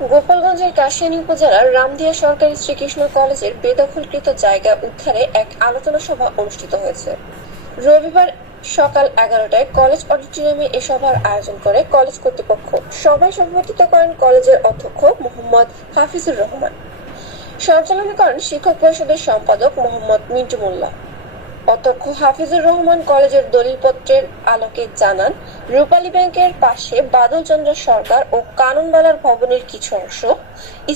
গোপালগঞ্জের কাশিয়ানী উপজেলার রামদিয়া সরকারি শ্রীকৃষ্ণ কলেজের বেদখলকৃত জায়গা উদ্ধারে এক আলোচনা সভা অনুষ্ঠিত হয়েছে। রবিবার সকাল 11টায় কলেজ অডিটোরিয়ামে এ সভার আয়োজন করে কলেজ কর্তৃপক্ষ। সভায় সভাপতিত্ব করেন কলেজের অধ্যক্ষ মোহাম্মদ হাফিজুর রহমান। সঞ্চালনা করেন শিক্ষক পরিষদের সম্পাদক মোহাম্মদ মিন্টু মোল্লা। অধ্যক্ষ হাফিজুর রহমান কলেজের দলিলপত্রের আলোকে জানান, রূপালী ব্যাংকের পাশে বাদল চন্দ্র সরকার ও কাননবালার ভবনের কিছু অংশ,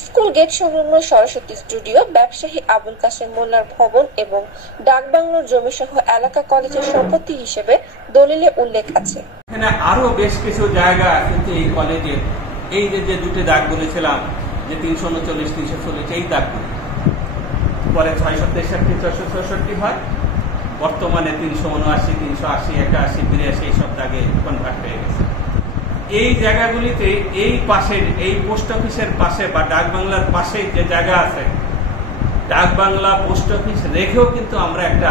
স্কুল গেট সংলগ্ন সরস্বতী স্টুডিও, ব্যবসায়ী আবুল কাসেম মোল্লার ভবন এবং ডাকবাংলোর জমি সহ এলাকা কলেজের সম্পত্তি হিসেবে দলিলে উল্লেখ আছে। এখানে আরো বেশ কিছু জায়গা কিন্তু এই কলেজে এই যে দুটো দাগ বলেছিলাম যে 339, 340 এই দাগগুলো পরে 663, 464 হয়, বর্তমানে 379, 380, 81, 82 এই সব দাগে কনভার্ট হয়ে গেছে। এই জায়গাগুলিতে এই পাশের এই পোস্ট অফিসের পাশে বা ডাক বাংলার পাশে যে জায়গা আছে, ডাক বাংলা পোস্ট অফিস রেখেও কিন্তু আমরা একটা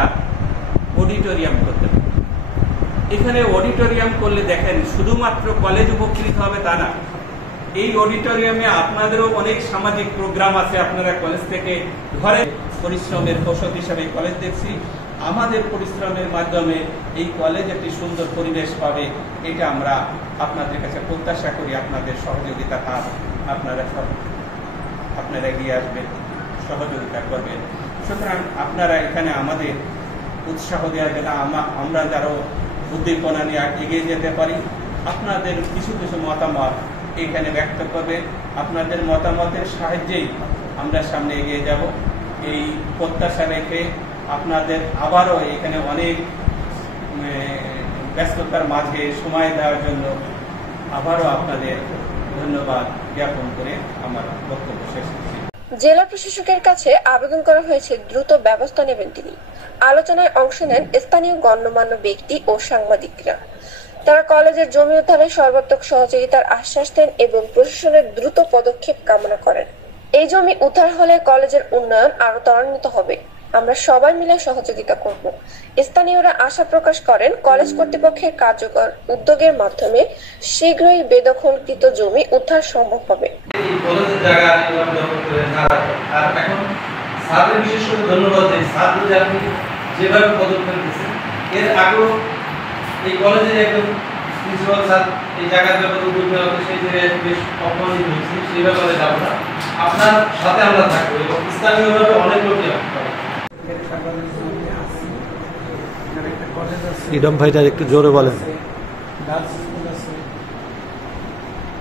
অডিটোরিয়াম করতে পারি। এখানে অডিটোরিয়াম করলে দেখেন শুধুমাত্র কলেজ উপকৃত হবে তা না, এই অডিটোরিয়ামে আপনাদেরও অনেক সামাজিক প্রোগ্রাম আছে। আপনারা কলেজ থেকে ঘরে পরিশ্রমের ফসল হিসাবে কলেজ দেখছি, আমাদের পরিশ্রমের মাধ্যমে এই কলেজ একটি সুন্দর পরিবেশ পাবে, এটা আমরা আপনাদের কাছে প্রত্যাশা করি। আপনাদের সহযোগিতা আপনারা এগিয়ে আসবেন, সহযোগিতা করবেন। সুতরাং আপনারা এখানে আমাদের উৎসাহ দেওয়া যেন আমরা যারা উদ্দীপনা নিয়ে এগিয়ে যেতে পারি। আপনাদের কিছু কিছু মতামত এখানে ব্যক্ত করবে, আপনাদের মতামতের সাহায্যেই আমরা সামনে এগিয়ে যাব। এই প্রত্যাশা রেখে আপনাদের আবারও এখানে অনেক ব্যস্ততার মাঝে সময় দেওয়ার জন্য আবারও আপনাদের ধন্যবাদ জ্ঞাপন করে আমার বক্তব্য শেষ করছি। জেলা প্রশাসকের কাছে আবেদন করা হয়েছে দ্রুত ব্যবস্থা নেবেন তিনি। আলোচনায় অংশ নেন স্থানীয় গণ্যমান্য ব্যক্তি ও সাংবাদিকরা। তারা কলেজের জমি উদ্ধারে সর্বাত্মক সহযোগিতার আশ্বাস দেন এবং প্রশাসনের দ্রুত পদক্ষেপ কামনা করেন। এই জমি উদ্ধার হলে কলেজের উন্নয়ন আরো ত্বরান্বিত হবে। আমরা সবাই মিলে সহযোগিতা করব। স্থানীয়রা আশা প্রকাশ করেন, কলেজ কর্তৃপক্ষের কার্যকর উদ্যোগের মাধ্যমে শীঘ্রই বেদখলকৃত জমি উদ্ধার সম্ভব হবে। এই কলেজের একজন প্রিন্সিপাল স্যার এই জায়গার ব্যাপারে উদ্যোগ নেওয়া হচ্ছে, সেই জায়গায় বেশ অপমানিত হয়েছি, সেই ব্যাপারে যাবো না, আপনার সাথে আমরা থাকবো এবং স্থানীয়ভাবে অনেক লোকই ইডম ভাইটার একটু জোরে বলেন।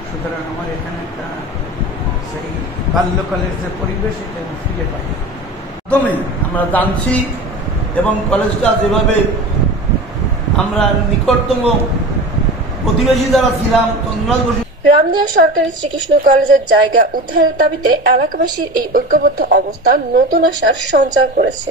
সুতরাং আমার এখানে একটা সেই বাল্যকালের যে পরিবেশ এটা ফিরে পাই একদমই আমরা জানছি এবং কলেজটা যেভাবে আমরা নিকটতম প্রতিবেশী যারা ছিলাম রামদিয়া সরকারি শ্রীকৃষ্ণ কলেজের জায়গা উদ্ধারের দাবিতে এলাকাবাসীর এই ঐক্যবদ্ধ অবস্থান নতুন আশার সঞ্চার করেছে।